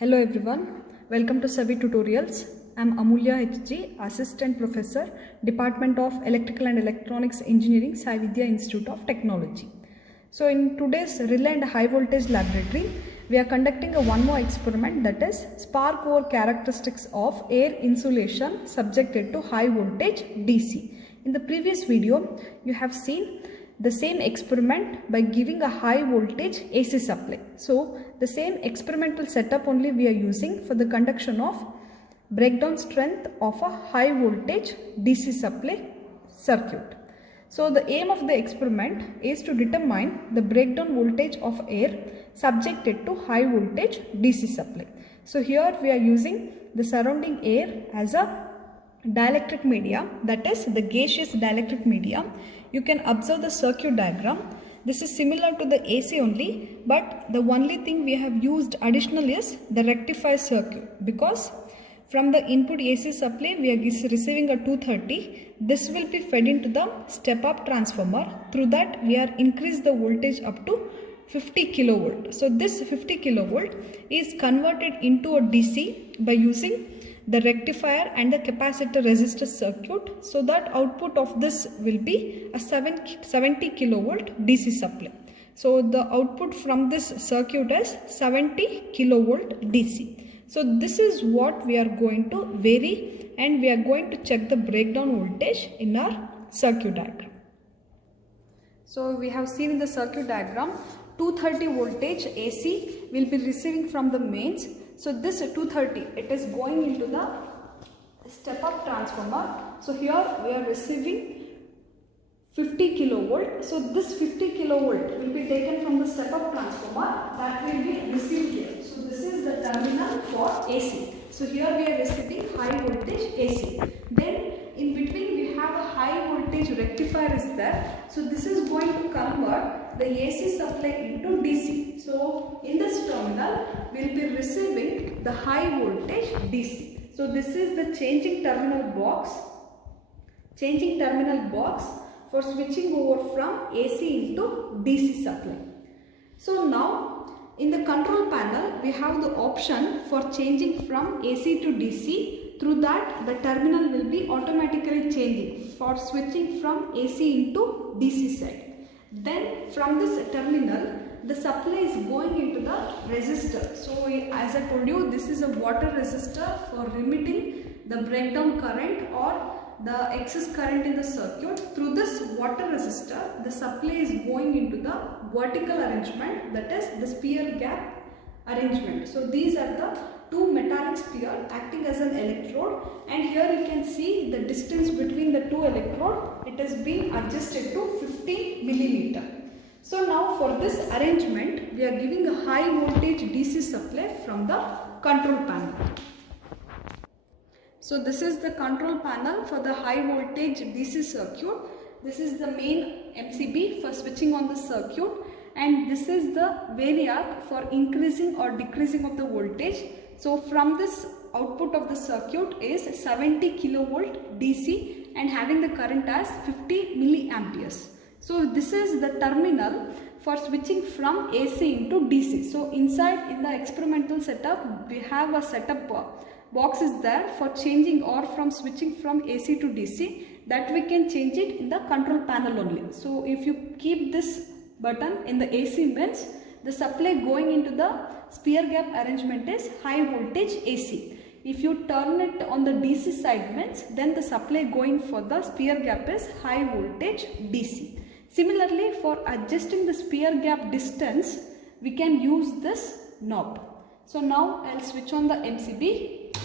Hello everyone, welcome to Savi Tutorials. I am Amulya HG, Assistant Professor, Department of Electrical and Electronics Engineering, Sai Vidya Institute of Technology. So in today's relay and high voltage laboratory, we are conducting one more experiment, that is spark over characteristics of air insulation subjected to high voltage DC. In the previous video, you have seen the same experiment by giving a high voltage AC supply. So the same experimental setup only we are using for the conduction of breakdown strength of a high voltage DC supply circuit. So the aim of the experiment is to determine the breakdown voltage of air subjected to high voltage DC supply. So here we are using the surrounding air as a dielectric media, that is the gaseous dielectric media. You can observe the circuit diagram. This is similar to the AC only, but the only thing we have used additional is the rectifier circuit, because from the input AC supply we are receiving a 230. This will be fed into the step up transformer. Through that we are increased the voltage up to 50 kilovolt. So this 50 kilovolt is converted into a DC by using the rectifier and the capacitor resistor circuit, so that output of this will be a 70 kilovolt DC supply. So the output from this circuit is 70 kilovolt DC. So this is what we are going to vary, and we are going to check the breakdown voltage in our circuit diagram. So we have seen in the circuit diagram 230 voltage AC will be receiving from the mains. So this 230, it is going into the step up transformer. So here we are receiving 50 kilovolt. So this 50 kilovolt will be taken from the step up transformer, that will be received here. So this is the terminal for AC. So here we are receiving high voltage AC. Then in between we have a high voltage rectifier is there. So this is going to convert the AC supply into DC. So in this terminal we will be receiving the high voltage DC. So this is the changing terminal box for switching over from AC into DC supply. So now in the control panel we have the option for changing from AC to DC. Through that the terminal will be automatically changing for switching from AC into DC side. Then from this terminal the supply is going into the resistor. So as I told you, this is a water resistor for limiting the breakdown current or the excess current in the circuit. Through this water resistor the supply is going into the vertical arrangement, that is the spear gap arrangement. So these are the two metallic sphere acting as an electrode, and here you can see the distance between the two electrode, it has been adjusted to 50 millimeter. So now for this arrangement we are giving a high voltage DC supply from the control panel. So this is the control panel for the high voltage DC circuit. This is the main MCB for switching on the circuit, and this is the variac for increasing or decreasing of the voltage. So from this output of the circuit is 70 kilovolt DC and having the current as 50 milliamperes. So this is the terminal for switching from AC into DC. So inside in the experimental setup we have a setup box is there for changing or from switching from AC to DC, that we can change it in the control panel only. So if you keep this button in the AC means the supply going into the spear gap arrangement is high voltage AC. If you turn it on the DC side means then the supply going for the spear gap is high voltage DC. Similarly, for adjusting the spear gap distance we can use this knob. So now I'll switch on the MCB.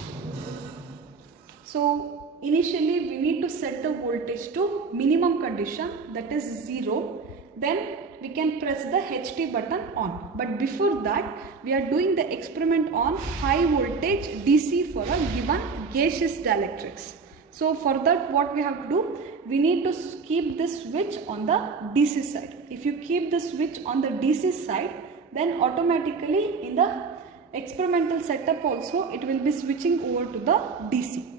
So initially we need to set the voltage to minimum condition, that is 0. Then we can press the HT button on. But before that we are doing the experiment on high voltage DC for a given gaseous dielectrics. So for that what we have to do, we need to keep this switch on the DC side. If you keep the switch on the DC side, then automatically in the experimental setup also it will be switching over to the DC.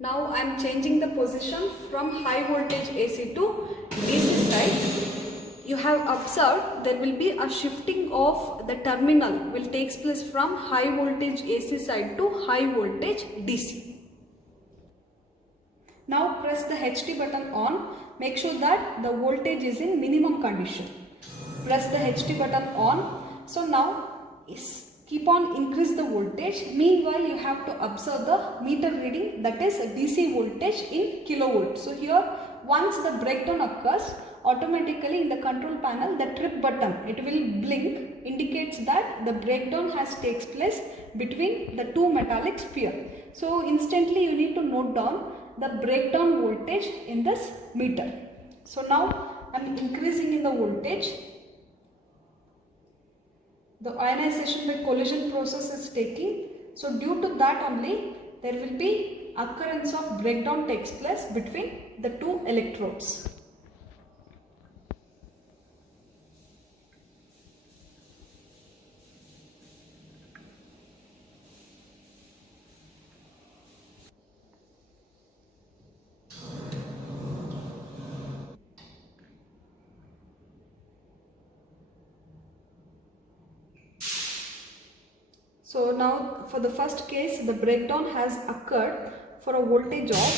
Now I am changing the position from high voltage AC to DC side. you have observed there will be a shifting of the terminal will takes place from high voltage AC side to high voltage DC. Now press the HT button on. Make sure that the voltage is in minimum condition. Press the HT button on. So now keep on increase the voltage. Meanwhile, you have to observe the meter reading, that is DC voltage in kilovolt. So here, once the breakdown occurs, automatically in the control panel, the trip button, it will blink, indicates that the breakdown has takes place between the two metallic sphere. So instantly you need to note down the breakdown voltage in this meter. So now I am increasing in the voltage. The ionization by collision process is taking. So due to that only there will be occurrence of breakdown takes place between the two electrodes. So now for the first case, the breakdown has occurred for a voltage of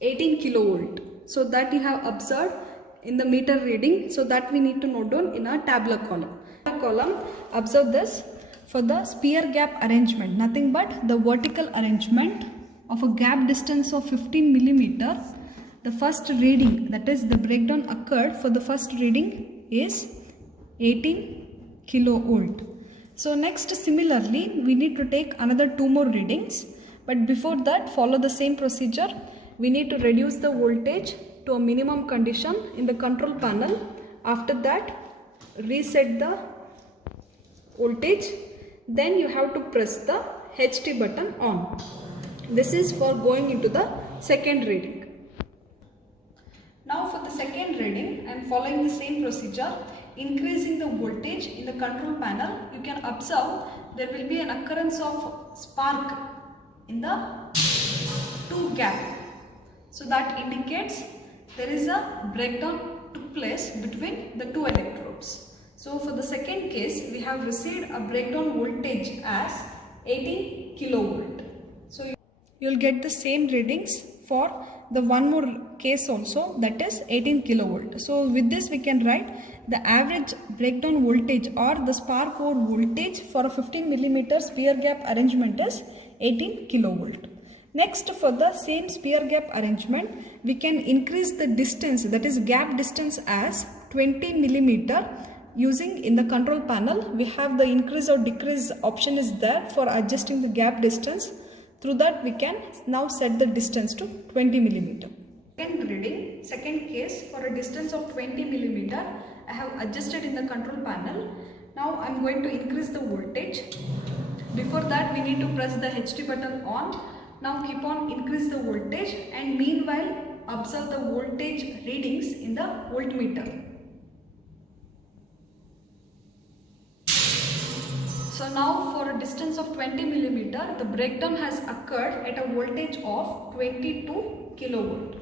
18 kilovolt. So that you have observed in the meter reading. So that we need to note down in our tabular column. Observe this for the sphere gap arrangement. Nothing but the vertical arrangement of a gap distance of 15 millimeter. The first reading, that is the breakdown occurred for the first reading is 18 kilovolt. So next, similarly, we need to take another 2 more readings, but before that follow the same procedure. We need to reduce the voltage to a minimum condition in the control panel. After that, reset the voltage. Then you have to press the HT button on. This is for going into the second reading. Now for the second reading, I am following the same procedure. Increasing the voltage in the control panel, you can observe there will be an occurrence of spark in the two gap. So that indicates there is a breakdown took place between the two electrodes. So for the second case, we have received a breakdown voltage as 18 kilovolt. So you will get the same readings for the one more case also, that is 18 kilovolt. So with this we can write the average breakdown voltage or the spark over voltage for a 15 millimeter sphere gap arrangement is 18 kilovolt. Next, for the same sphere gap arrangement, we can increase the distance, that is gap distance, as 20 millimeter. Using in the control panel, we have the increase or decrease option is there for adjusting the gap distance. Through that we can now set the distance to 20 millimeter. Second reading, second case, for a distance of 20 millimeter, I have adjusted in the control panel. Now I am going to increase the voltage. Before that we need to press the HT button on. Now keep on increase the voltage and meanwhile observe the voltage readings in the voltmeter. So now for a distance of 20 millimeter, the breakdown has occurred at a voltage of 22 kilovolt.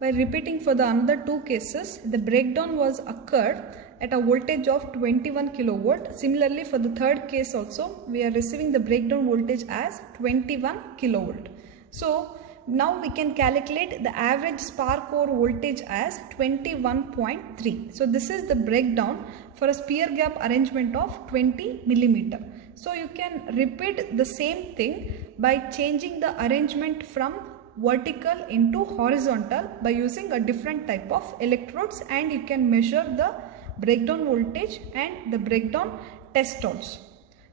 By repeating for the another two cases, the breakdown was occurred at a voltage of 21 kilovolt. Similarly, for the third case also, we are receiving the breakdown voltage as 21 kilovolt. So now we can calculate the average spark over voltage as 21.3. So this is the breakdown for a sphere gap arrangement of 20 millimeter. So you can repeat the same thing by changing the arrangement from vertical into horizontal by using a different type of electrodes, and you can measure the breakdown voltage and the breakdown test also.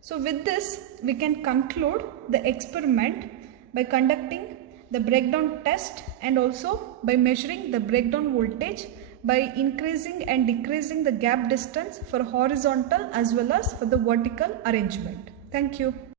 So with this we can conclude the experiment by conducting the breakdown test and also by measuring the breakdown voltage by increasing and decreasing the gap distance for horizontal as well as for the vertical arrangement. Thank you.